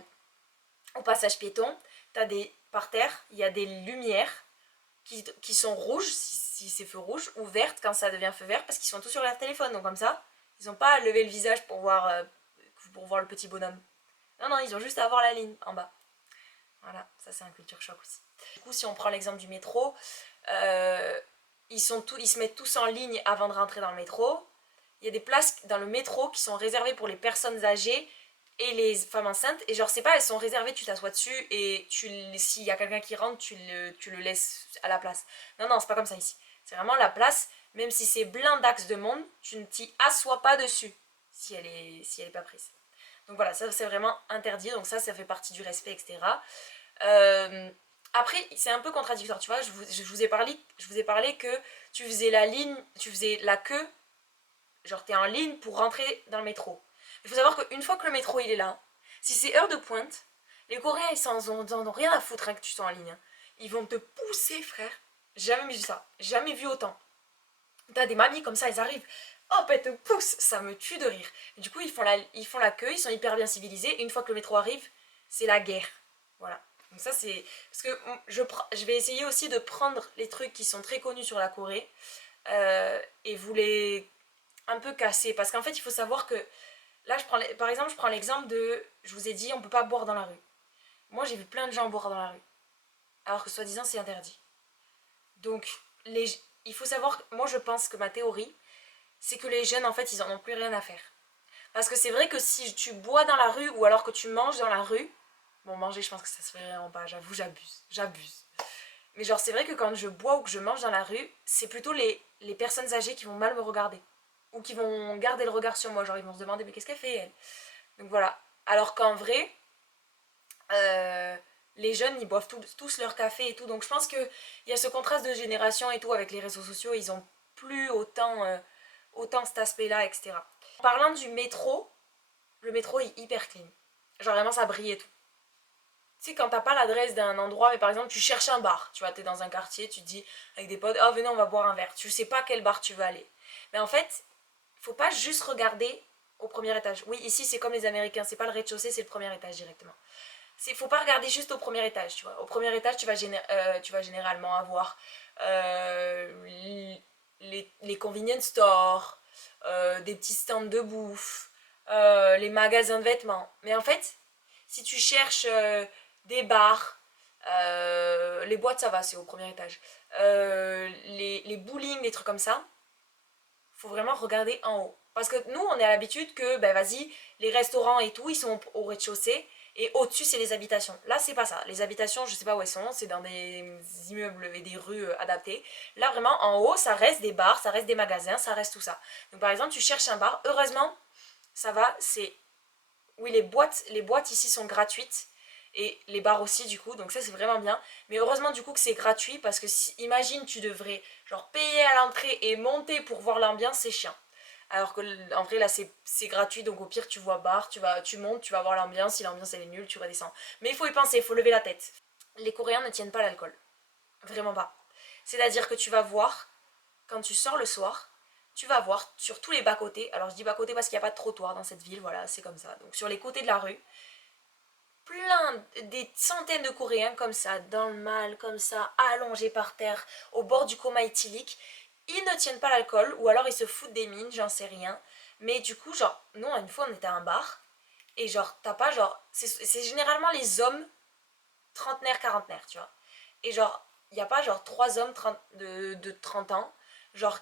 Au passage piéton, par terre, il y a des lumières qui sont rouges si c'est feu rouge ou vertes quand ça devient feu vert parce qu'ils sont tous sur leur téléphone. Donc comme ça, ils n'ont pas à lever le visage pour voir le petit bonhomme. Non, ils ont juste à voir la ligne en bas. Voilà, ça c'est un culture choc aussi. Du coup, si on prend l'exemple du métro, ils se mettent tous en ligne avant de rentrer dans le métro. Il y a des places dans le métro qui sont réservées pour les personnes âgées et les femmes enceintes, et genre c'est pas, elles sont réservées, tu t'assois dessus et s'il y a quelqu'un qui rentre, tu le laisses à la place. Non, c'est pas comme ça ici. C'est vraiment la place, même si c'est blindé de monde, tu ne t'y assois pas dessus si elle est pas prise. Donc voilà, ça c'est vraiment interdit, donc ça fait partie du respect, etc. Après, c'est un peu contradictoire, tu vois, je vous ai parlé que tu faisais la ligne, tu faisais la queue genre t'es en ligne pour rentrer dans le métro. Il faut savoir qu'une fois que le métro il est là, si c'est heure de pointe, les Coréens ils en ont rien à foutre hein, que tu sois en ligne. Hein. Ils vont te pousser frère. Jamais vu ça, jamais vu autant. T'as des mamies comme ça, elles arrivent, hop elles te poussent, ça me tue de rire. Et du coup ils font la queue, ils sont hyper bien civilisés, et une fois que le métro arrive, c'est la guerre. Voilà. Donc ça c'est... Parce que je vais essayer aussi de prendre les trucs qui sont très connus sur la Corée et vous les un peu casser. Parce qu'en fait il faut savoir que... Là par exemple je prends l'exemple de... Je vous ai dit on peut pas boire dans la rue. Moi j'ai vu plein de gens boire dans la rue. Alors que soi-disant c'est interdit. Donc il faut savoir... Moi je pense que ma théorie c'est que les jeunes en fait ils en ont plus rien à faire. Parce que c'est vrai que si tu bois dans la rue ou alors que tu manges dans la rue... Bon, manger, je pense que ça se fait vraiment pas. J'avoue, j'abuse. Mais genre, c'est vrai que quand je bois ou que je mange dans la rue, c'est plutôt les personnes âgées qui vont mal me regarder. Ou qui vont garder le regard sur moi. Genre, ils vont se demander, mais qu'est-ce qu'elle fait, elle? Donc voilà. Alors qu'en vrai, les jeunes, ils boivent tous leur café et tout. Donc je pense qu'il y a ce contraste de génération et tout avec les réseaux sociaux. Ils ont plus autant cet aspect-là, etc. En parlant du métro, le métro est hyper clean. Genre, vraiment, ça brille et tout. Tu sais, quand t'as pas l'adresse d'un endroit, mais par exemple, tu cherches un bar, tu vois, t'es dans un quartier, tu te dis avec des potes, oh venez, on va boire un verre. Tu sais pas quel bar tu veux aller. Mais en fait, faut pas juste regarder au premier étage. Oui, ici, c'est comme les Américains, c'est pas le rez-de-chaussée, c'est le premier étage directement. Faut pas regarder juste au premier étage, tu vois. Au premier étage, tu vas généralement avoir les convenience stores, des petits stands de bouffe, les magasins de vêtements. Mais en fait, si tu cherches des bars, les boîtes ça va, c'est au premier étage, les bowling, des trucs comme ça, faut vraiment regarder en haut. Parce que nous, on est à l'habitude que, ben vas-y, les restaurants et tout, ils sont au rez-de-chaussée, et au-dessus, c'est les habitations. Là, c'est pas ça. Les habitations, je sais pas où elles sont, c'est dans des immeubles et des rues adaptées. Là, vraiment, en haut, ça reste des bars, ça reste des magasins, ça reste tout ça. Donc, par exemple, tu cherches un bar, heureusement, ça va, c'est... Oui, les boîtes ici sont gratuites, et les bars aussi, du coup, donc ça, c'est vraiment bien. Mais heureusement, du coup, que c'est gratuit, parce que imagine, tu devrais, genre, payer à l'entrée et monter pour voir l'ambiance, c'est chiant. Alors que en vrai là c'est gratuit, donc au pire tu vois bar, tu montes, tu vas voir l'ambiance, si l'ambiance elle est nulle tu redescends. Mais il faut y penser, il faut lever la tête. Les Coréens ne tiennent pas l'alcool, vraiment pas. C'est à dire que tu vas voir, quand tu sors le soir, tu vas voir sur tous les bas-côtés, alors je dis bas-côtés parce qu'il n'y a pas de trottoir dans cette ville, voilà c'est comme ça. Donc sur les côtés de la rue, des centaines de Coréens comme ça, dans le mal, comme ça, allongés par terre, au bord du coma éthylique. Ils ne tiennent pas l'alcool, ou alors ils se foutent des mines, j'en sais rien. Mais du coup, genre, nous, une fois, on était à un bar, et genre, t'as pas, genre, c'est généralement les hommes trentenaires, quarantenaires, tu vois. Et genre, il y a pas, genre, 3 hommes de 30 ans, genre,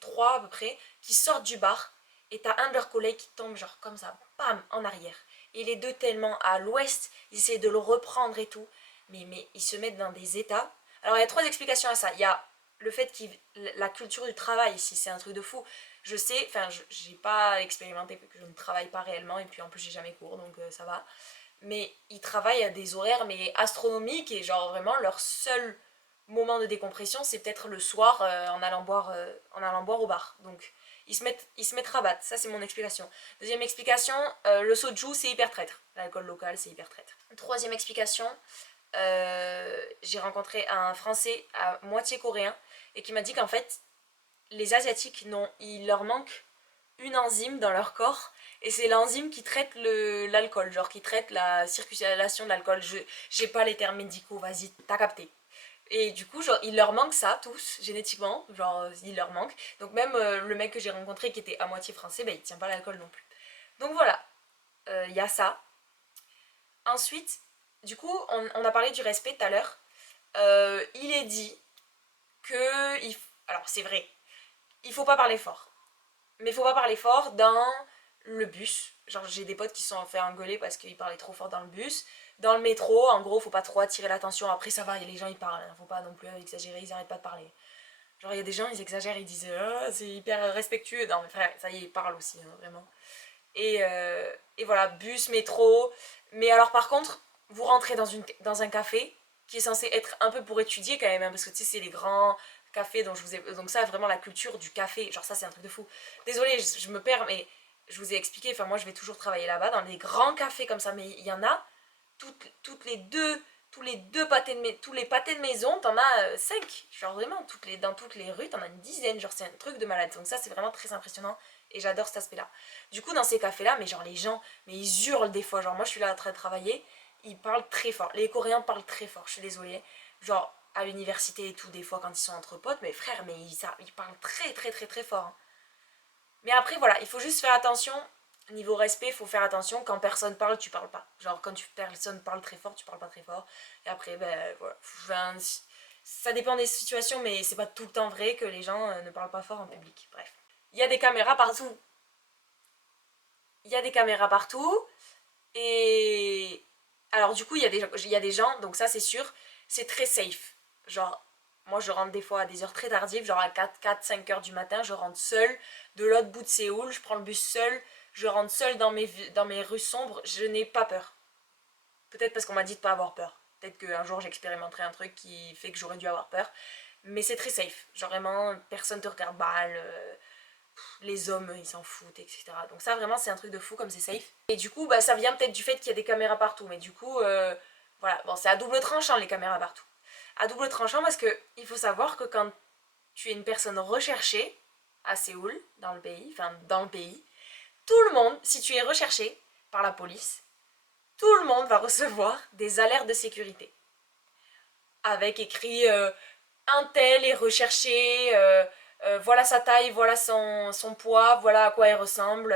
3 à peu près, qui sortent du bar, et t'as un de leurs collègues qui tombe, genre, comme ça, bam, en arrière. Et les deux tellement à l'ouest, ils essaient de le reprendre et tout, mais ils se mettent dans des états. Alors, il y a 3 explications à ça. Il y a le fait que la culture du travail ici, c'est un truc de fou. Je sais, enfin, j'ai pas expérimenté parce que je ne travaille pas réellement, et puis en plus, j'ai jamais cours, donc ça va. Mais ils travaillent à des horaires mais astronomiques, et genre vraiment, leur seul moment de décompression, c'est peut-être le soir en allant boire au bar. Donc, ils se mettent rabattre. Ça, c'est mon explication. Deuxième explication, le soju, c'est hyper traître. L'alcool local, c'est hyper traître. Troisième explication, j'ai rencontré un Français à moitié coréen et qui m'a dit qu'en fait les Asiatiques, il leur manque une enzyme dans leur corps, et c'est l'enzyme qui traite l'alcool, genre qui traite la circulation de l'alcool. J'ai pas les termes médicaux, vas-y, t'as capté. Et du coup, genre, il leur manque ça, tous, génétiquement, genre, il leur manque. Donc même le mec que j'ai rencontré qui était à moitié français, bah, il tient pas l'alcool non plus. Donc voilà, y a ça. Ensuite, du coup, on a parlé du respect tout à l'heure. Il est dit que... Alors, c'est vrai, il faut pas parler fort. Mais il faut pas parler fort dans le bus. Genre, j'ai des potes qui se sont fait engueuler parce qu'ils parlaient trop fort dans le bus. Dans le métro, en gros, faut pas trop attirer l'attention. Après, ça va, les gens ils parlent, hein. Faut pas non plus exagérer, ils arrêtent pas de parler. Genre, il y a des gens, ils exagèrent, ils disent c'est hyper respectueux. Non, mais frère, ça y est, ils parlent aussi, hein, vraiment. Et voilà, bus, métro. Mais alors, par contre, vous rentrez dans un café qui est censé être un peu pour étudier quand même, hein, parce que tu sais, c'est les grands café dont je vous ai... Donc ça, vraiment, la culture du café, genre ça, c'est un truc de fou. Désolée, je me perds, mais je vous ai expliqué, enfin moi, je vais toujours travailler là-bas, dans des grands cafés comme ça, mais il y en a, tous les pâtés de maison, t'en as 5. Genre vraiment, dans toutes les rues, t'en as une dizaine, genre c'est un truc de malade. Donc ça, c'est vraiment très impressionnant et j'adore cet aspect-là. Du coup, dans ces cafés-là, mais genre les gens, mais ils hurlent des fois. Genre moi, je suis là en train de travailler, ils parlent très fort. Les Coréens parlent très fort, je suis désolée. Genre à l'université et tout, des fois quand ils sont entre potes, mais frère, mais ils parlent très très très très fort. Hein. Mais après, voilà, il faut juste faire attention. Niveau respect, il faut faire attention. Quand personne parle, tu parles pas. Genre, quand personne parle très fort, tu parles pas très fort. Et après, ben voilà. Enfin, ça dépend des situations, mais c'est pas tout le temps vrai que les gens ne parlent pas fort en public. Bref. Il y a des caméras partout. Il y a des caméras partout. Et. Alors, du coup, il y a des gens, donc ça, c'est sûr, c'est très safe. Genre. Moi, je rentre des fois à des heures très tardives, genre à 4-5 heures du matin, je rentre seule de l'autre bout de Séoul, je prends le bus seule, je rentre seule dans mes rues sombres, je n'ai pas peur. Peut-être parce qu'on m'a dit de pas avoir peur. Peut-être qu'un jour j'expérimenterai un truc qui fait que j'aurais dû avoir peur. Mais c'est très safe. Genre vraiment, personne te regarde mal, les hommes ils s'en foutent, etc. Donc ça vraiment c'est un truc de fou comme c'est safe. Et du coup, bah, ça vient peut-être du fait qu'il y a des caméras partout. Mais du coup, voilà, bon c'est à double tranchant les caméras partout. À double tranchant parce que il faut savoir que quand tu es une personne recherchée à Séoul, dans le pays, tout le monde, si tu es recherché par la police, tout le monde va recevoir des alertes de sécurité. Avec écrit un tel est recherché, voilà sa taille, voilà son poids, voilà à quoi il ressemble,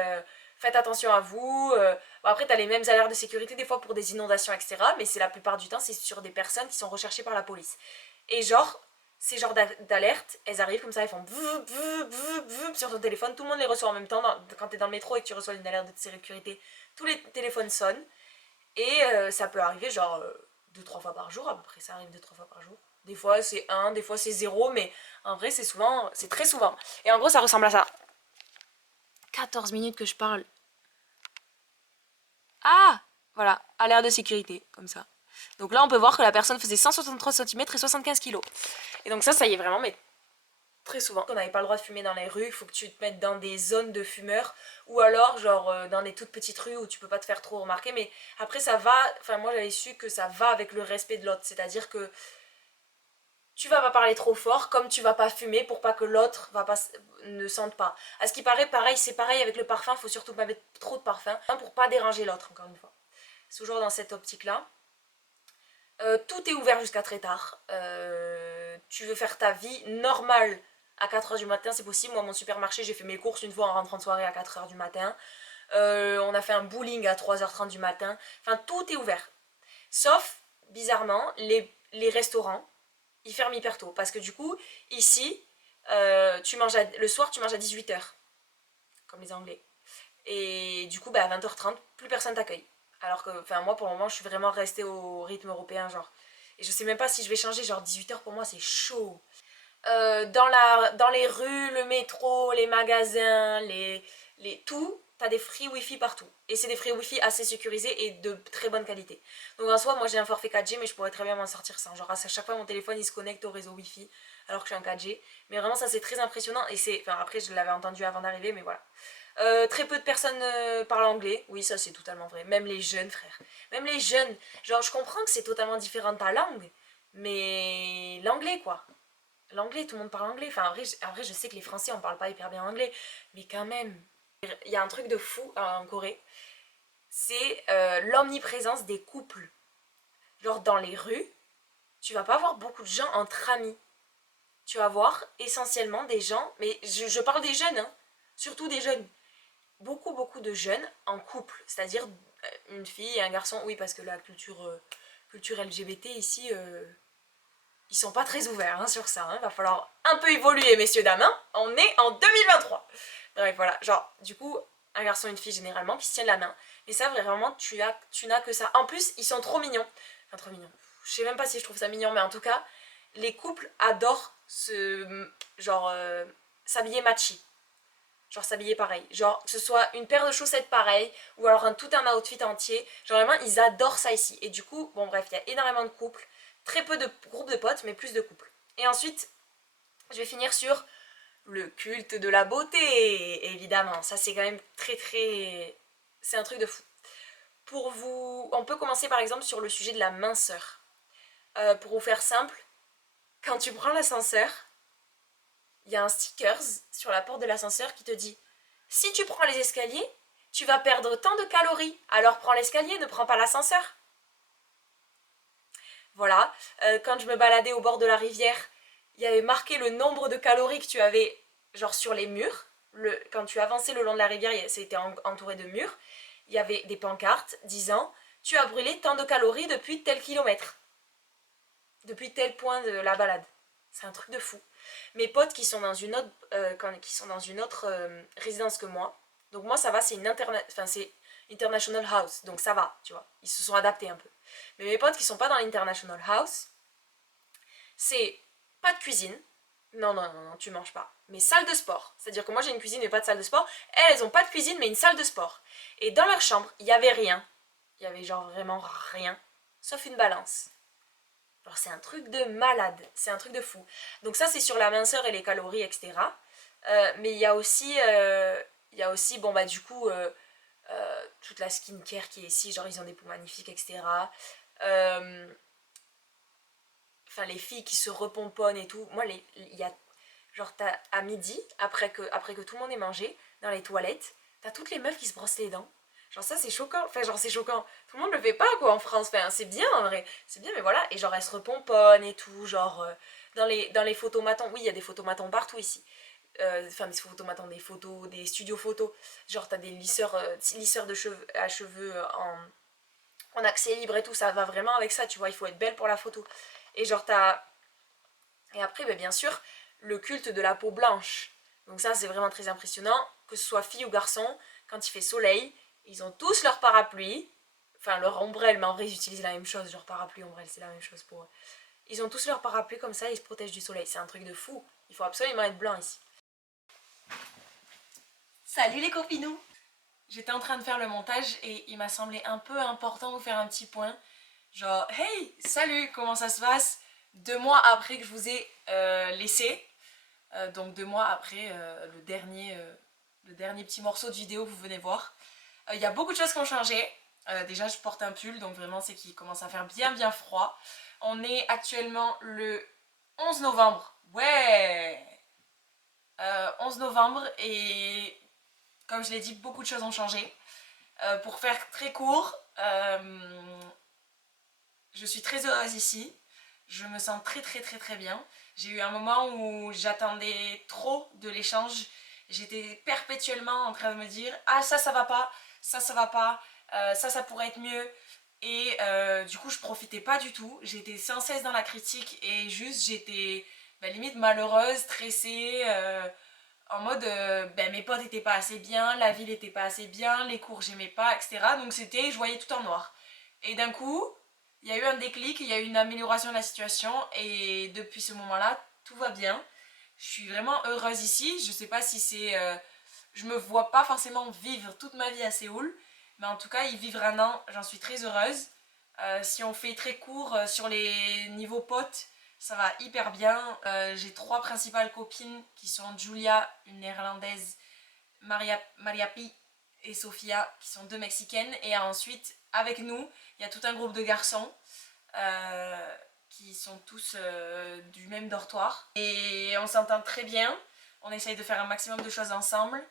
faites attention à vous. Bon, après, tu as les mêmes alertes de sécurité des fois pour des inondations, etc. Mais c'est la plupart du temps, c'est sur des personnes qui sont recherchées par la police. Et genre, ces genres d'alertes, elles arrivent comme ça, elles font sur ton téléphone. Tout le monde les reçoit en même temps. Quand tu es dans le métro et que tu reçois une alerte de sécurité, tous les téléphones sonnent. Et ça peut arriver genre 2-3 fois par jour, à peu près. Ça arrive 2-3 fois par jour. Des fois c'est 1, des fois c'est 0, mais en vrai c'est très souvent. Et en gros ça ressemble à ça. 14 minutes que je parle. Ah, voilà, alerte de sécurité, comme ça. Donc là, on peut voir que la personne faisait 163 cm et 75 kg. Et donc ça y est vraiment, mais très souvent. On n'avait pas le droit de fumer dans les rues, il faut que tu te mettes dans des zones de fumeurs. Ou alors, genre, dans des toutes petites rues où tu peux pas te faire trop remarquer. Mais après, ça va, enfin moi j'avais su que ça va avec le respect de l'autre. C'est-à-dire que tu vas pas parler trop fort, comme tu vas pas fumer pour pas que l'autre ne sente pas. À ce qui paraît, pareil, c'est pareil avec le parfum, faut surtout pas mettre trop de parfum pour pas déranger l'autre, encore une fois. C'est toujours dans cette optique-là. Tout est ouvert jusqu'à très tard. Tu veux faire ta vie normale à 4h du matin, c'est possible. Moi, mon supermarché, j'ai fait mes courses une fois en rentrant de soirée à 4h du matin. On a fait un bowling à 3h30 du matin. Enfin, tout est ouvert. Sauf, bizarrement, les restaurants. Ils ferment hyper tôt parce que du coup ici le soir tu manges à 18h comme les Anglais et du coup bah, à 20h30 plus personne t'accueille alors que moi pour le moment je suis vraiment restée au rythme européen genre et je sais même pas si je vais changer genre 18h pour moi c'est chaud. Dans les rues, le métro, les magasins, tout, t'as des free wifi partout. Et c'est des free wifi assez sécurisés et de très bonne qualité. Donc en soi, moi j'ai un forfait 4G, mais je pourrais très bien m'en sortir sans. Genre à chaque fois mon téléphone il se connecte au réseau wifi alors que je suis en 4G. Mais vraiment ça c'est très impressionnant et c'est. Enfin après je l'avais entendu avant d'arriver, mais voilà. Très peu de personnes parlent anglais. Oui, ça c'est totalement vrai. Même les jeunes, frère. Même les jeunes. Genre je comprends que c'est totalement différent de ta langue, mais l'anglais quoi. L'anglais, tout le monde parle anglais. Enfin, en vrai, je sais que les Français, on parle pas hyper bien anglais. Mais quand même, il y a un truc de fou en Corée. C'est l'omniprésence des couples. Genre, dans les rues, tu vas pas voir beaucoup de gens entre amis. Tu vas voir essentiellement des gens, mais je parle des jeunes, hein, surtout des jeunes. Beaucoup de jeunes en couple. C'est-à-dire une fille et un garçon. Oui, parce que la culture LGBT ici... ils sont pas très ouverts hein, sur ça, hein. Va falloir un peu évoluer messieurs dames, hein. On est en 2023. Bref voilà, genre du coup un garçon et une fille généralement qui se tiennent la main. Mais ça vraiment tu n'as que ça. En plus ils sont trop mignons, enfin trop mignons, je sais même pas si je trouve ça mignon mais en tout cas les couples adorent s'habiller matchy. Genre s'habiller pareil, genre que ce soit une paire de chaussettes pareilles ou alors tout un outfit entier. Genre vraiment ils adorent ça ici. Et du coup bon bref il y a énormément de couples. Très peu de groupes de potes, mais plus de couples. Et ensuite, je vais finir sur le culte de la beauté, évidemment. Ça c'est quand même très... c'est un truc de fou. Pour vous... On peut commencer par exemple sur le sujet de la minceur. Pour vous faire simple, quand tu prends l'ascenseur, il y a un sticker sur la porte de l'ascenseur qui te dit « Si tu prends les escaliers, tu vas perdre tant de calories, alors prends l'escalier, ne prends pas l'ascenseur. » Voilà, quand je me baladais au bord de la rivière, il y avait marqué le nombre de calories que tu avais genre sur les murs. Quand tu avançais le long de la rivière, c'était entouré de murs. Il y avait des pancartes disant « Tu as brûlé tant de calories depuis tel kilomètre. » Depuis tel point de la balade. C'est un truc de fou. Mes potes qui sont dans une autre, résidence que moi, donc moi ça va, c'est International House, donc ça va, tu vois, ils se sont adaptés un peu. Mais mes potes qui sont pas dans l'International House, c'est pas de cuisine, non, tu manges pas, mais salle de sport, c'est-à-dire que moi j'ai une cuisine mais pas de salle de sport, elles ont pas de cuisine mais une salle de sport. Et dans leur chambre, il y avait rien, il y avait genre vraiment rien, sauf une balance. Alors c'est un truc de malade, c'est un truc de fou. Donc ça c'est sur la minceur et les calories, etc. Mais il y a aussi, bon bah du coup, toute la skincare qui est ici, genre ils ont des peaux magnifiques, etc. Enfin les filles qui se repomponnent et tout. Moi, il y a, genre à midi, après que tout le monde ait mangé, dans les toilettes, t'as toutes les meufs qui se brossent les dents. Genre ça c'est choquant, enfin genre c'est choquant, tout le monde le fait pas quoi en France, enfin c'est bien en vrai, c'est bien mais voilà, et genre elles se repomponnent et tout, genre dans les photomatons, oui il y a des photomatons partout ici, enfin des photomatons, des studios photos, genre t'as des lisseurs de cheveux, à cheveux en accès libre et tout, ça va vraiment avec ça, tu vois, il faut être belle pour la photo, et genre et après ben, bien sûr le culte de la peau blanche, donc ça c'est vraiment très impressionnant, que ce soit fille ou garçon, quand il fait soleil, ils ont tous leur parapluie, enfin leur ombrelle, mais en vrai ils utilisent la même chose, genre parapluie, ombrelle, c'est la même chose pour eux. Ils ont tous leur parapluie comme ça, ils se protègent du soleil, c'est un truc de fou, il faut absolument être blanc ici. Salut les copinous! J'étais en train de faire le montage et il m'a semblé un peu important de vous faire un petit point, genre hey, salut, comment ça se passe 2 mois après que je vous ai laissé, donc 2 mois après le dernier petit morceau de vidéo que vous venez voir. Il y a beaucoup de choses qui ont changé. Déjà je porte un pull, donc vraiment c'est qu'il commence à faire bien froid. On est actuellement le 11 novembre. Ouais, 11 novembre et comme je l'ai dit, beaucoup de choses ont changé. Pour faire très court, je suis très heureuse ici. Je me sens très bien. J'ai eu un moment où j'attendais trop de l'échange. J'étais perpétuellement en train de me dire « Ah ça va pas, ça va pas, ça pourrait être mieux ». Et du coup je profitais pas du tout. J'étais sans cesse dans la critique et juste j'étais limite malheureuse, stressée, en mode mes potes étaient pas assez bien, la ville était pas assez bien, les cours j'aimais pas, etc. Donc je voyais tout en noir. Et d'un coup, il y a eu un déclic, il y a eu une amélioration de la situation et depuis ce moment-là, tout va bien. Je suis vraiment heureuse ici, je sais pas si c'est... je me vois pas forcément vivre toute ma vie à Séoul, mais en tout cas y vivre 1 an, j'en suis très heureuse. Si on fait très court sur les niveaux potes, ça va hyper bien. J'ai 3 principales copines qui sont Julia, une néerlandaise, Mariapi et Sofia, qui sont 2 mexicaines. Et ensuite, avec nous, il y a tout un groupe de garçons qui sont tous du même dortoir. Et on s'entend très bien, on essaye de faire un maximum de choses ensemble.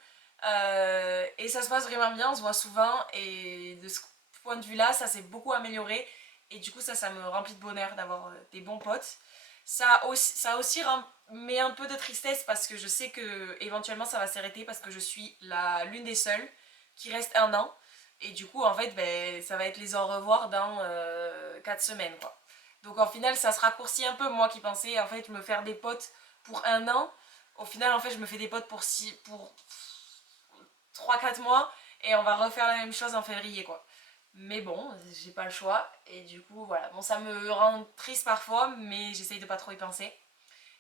Et ça se passe vraiment bien, on se voit souvent et de ce point de vue là ça s'est beaucoup amélioré et du coup ça me remplit de bonheur d'avoir des bons potes. Ça aussi met un peu de tristesse parce que je sais que éventuellement ça va s'arrêter parce que je suis l'une des seules qui reste 1 an et du coup en fait ça va être les au revoir dans 4 semaines quoi. Donc en final ça se raccourcit un peu, moi qui pensais en fait me faire des potes pour 1 an, au final en fait je me fais des potes pour 3-4 mois et on va refaire la même chose en février quoi. Mais bon, j'ai pas le choix et du coup voilà, bon ça me rend triste parfois mais j'essaye de pas trop y penser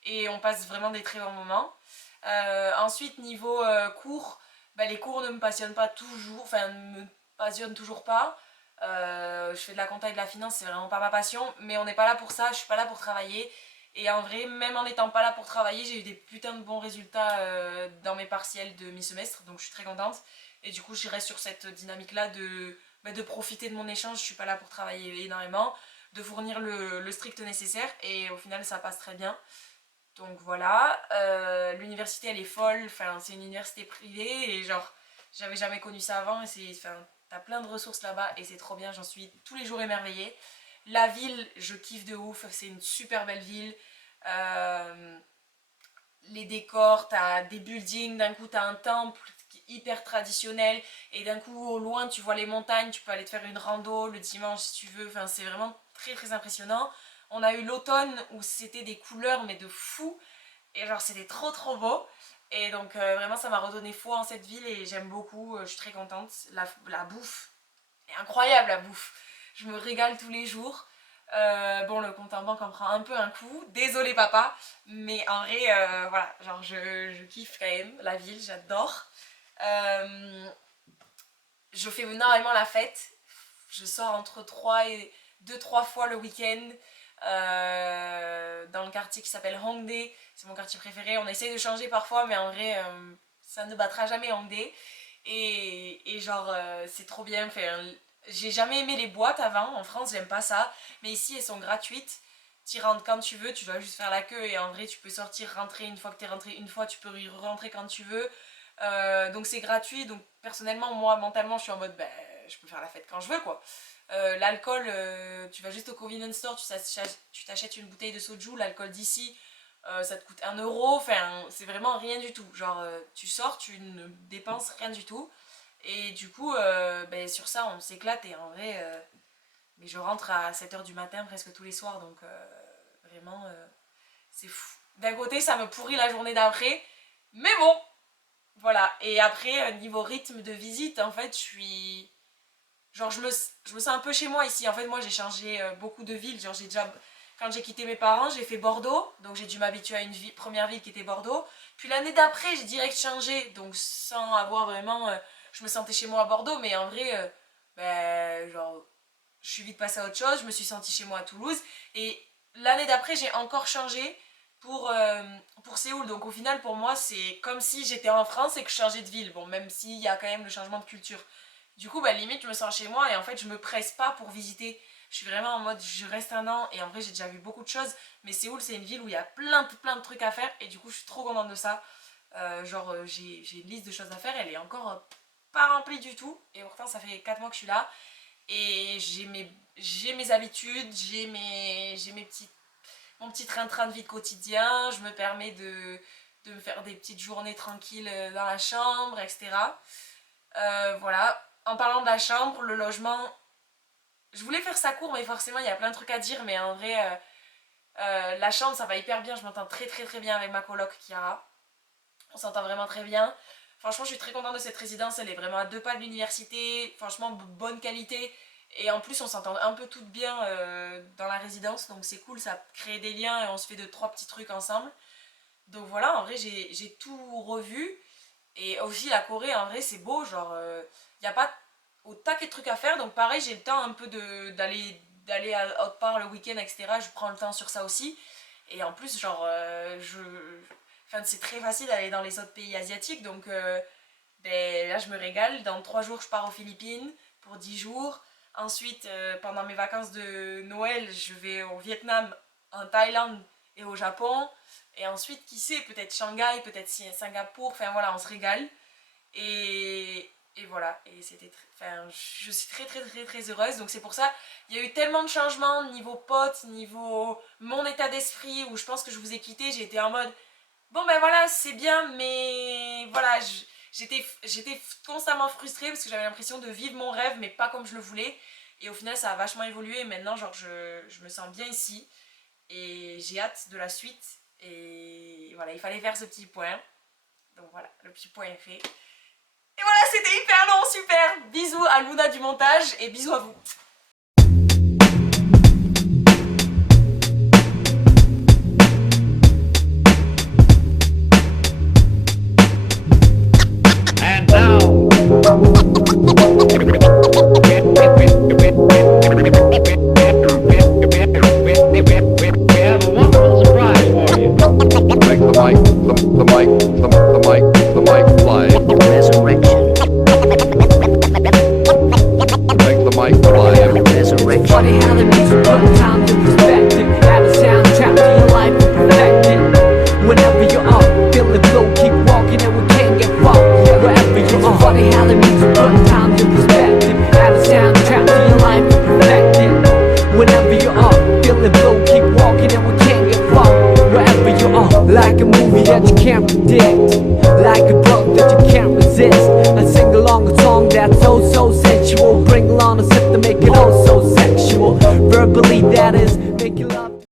et on passe vraiment des très bons moments. Ensuite niveau cours, les cours ne me passionnent pas toujours, enfin ne me passionnent toujours pas. Je fais de la compta et de la finance, c'est vraiment pas ma passion, mais on n'est pas là pour ça, je suis pas là pour travailler Et en vrai, même en n'étant pas là pour travailler, j'ai eu des putains de bons résultats dans mes partiels de mi-semestre, donc je suis très contente. Et du coup, je reste sur cette dynamique-là de profiter de mon échange. Je suis pas là pour travailler énormément, de fournir le strict nécessaire, et au final, ça passe très bien. Donc voilà, l'université elle est folle, enfin c'est une université privée et genre j'avais jamais connu ça avant, et t'as plein de ressources là-bas et c'est trop bien, j'en suis tous les jours émerveillée. La ville, je kiffe de ouf, c'est une super belle ville. Les décors, t'as des buildings, d'un coup t'as un temple hyper traditionnel, et d'un coup au loin tu vois les montagnes, tu peux aller te faire une rando le dimanche si tu veux, enfin c'est vraiment très très impressionnant. On a eu l'automne où c'était des couleurs mais de fou, et genre c'était trop trop beau, et donc vraiment ça m'a redonné foi en cette ville et j'aime beaucoup, je suis très contente. La bouffe est incroyable, la bouffe, je me régale tous les jours. Bon, le compte en banque en prend un peu un coup, désolé papa, mais en vrai voilà, genre je kiffe quand même la ville, j'adore. Je fais énormément la fête, je sors entre 2-3 fois le week-end dans le quartier qui s'appelle Hongdae, c'est mon quartier préféré. On essaye de changer parfois, mais en vrai ça ne battra jamais Hongdae, et genre c'est trop bien. Enfin, j'ai jamais aimé les boîtes avant, en France j'aime pas ça, mais ici elles sont gratuites, tu rentres quand tu veux, tu dois juste faire la queue, et en vrai tu peux sortir, rentrer une fois que t'es rentré une fois, tu peux rentrer quand tu veux, donc c'est gratuit. Donc personnellement moi mentalement je suis en mode je peux faire la fête quand je veux quoi. L'alcool, tu vas juste au convenience store, tu t'achètes une bouteille de soju, l'alcool d'ici ça te coûte 1 €, enfin c'est vraiment rien du tout, genre tu sors, tu ne dépenses rien du tout, et du coup sur ça on s'éclate, et en vrai mais je rentre à 7h du matin presque tous les soirs, donc vraiment c'est fou. D'un côté ça me pourrit la journée d'après, mais bon voilà. Et après niveau rythme de visite, en fait je suis genre je me sens un peu chez moi ici. En fait moi j'ai changé beaucoup de villes, genre quand j'ai quitté mes parents j'ai fait Bordeaux, donc j'ai dû m'habituer à une première ville qui était Bordeaux, puis l'année d'après j'ai direct changé, donc sans avoir vraiment je me sentais chez moi à Bordeaux, mais en vrai genre je suis vite passée à autre chose, je me suis sentie chez moi à Toulouse, et l'année d'après j'ai encore changé pour Séoul. Donc au final pour moi c'est comme si j'étais en France et que je changeais de ville, bon même s'il y a quand même le changement de culture. Du coup limite je me sens chez moi, et en fait je me presse pas pour visiter, je suis vraiment en mode je reste 1 an, et en vrai j'ai déjà vu beaucoup de choses, mais Séoul c'est une ville où il y a plein de trucs à faire, et du coup je suis trop contente de ça. J'ai une liste de choses à faire, elle est encore pas remplie du tout, et pourtant ça fait 4 mois que je suis là, et j'ai mes habitudes, j'ai mon petit train-train de vie de quotidien, je me permets de me faire des petites journées tranquilles dans la chambre, etc. Voilà. En parlant de la chambre, le logement, je voulais faire ça court, mais forcément il y a plein de trucs à dire, mais en vrai la chambre ça va hyper bien, je m'entends très très très bien avec ma coloc Chiara, on s'entend vraiment très bien. Franchement je suis très contente de cette résidence, elle est vraiment à 2 pas de l'université, franchement bonne qualité, et en plus on s'entend un peu toutes bien dans la résidence, donc c'est cool, ça crée des liens et on se fait 2-3 petits trucs ensemble. Donc voilà, en vrai j'ai tout revu, et aussi la Corée en vrai c'est beau, genre y a pas au taquet de trucs à faire, donc pareil j'ai le temps un peu d'aller à autre part le week-end, etc. Je prends le temps sur ça aussi, et en plus genre c'est très facile d'aller dans les autres pays asiatiques, donc là je me régale. Dans 3 jours je pars aux Philippines pour 10 jours, ensuite pendant mes vacances de Noël je vais au Vietnam, en Thaïlande et au Japon, et ensuite qui sait, peut-être Shanghai, peut-être Singapour, enfin voilà, on se régale, et voilà, et je suis très très très très heureuse. Donc c'est pour ça, il y a eu tellement de changements niveau potes, niveau mon état d'esprit, où je pense que je vous ai quitté, j'ai été en mode bon voilà c'est bien, mais voilà j'étais constamment frustrée parce que j'avais l'impression de vivre mon rêve mais pas comme je le voulais, et au final ça a vachement évolué, et maintenant genre je me sens bien ici, et j'ai hâte de la suite, et voilà, il fallait faire ce petit point, donc voilà, le petit point est fait. Et voilà, c'était hyper long, super. Bisous à Luna du montage, et bisous à vous. And now, we have a wonderful surprise. boy, Halle me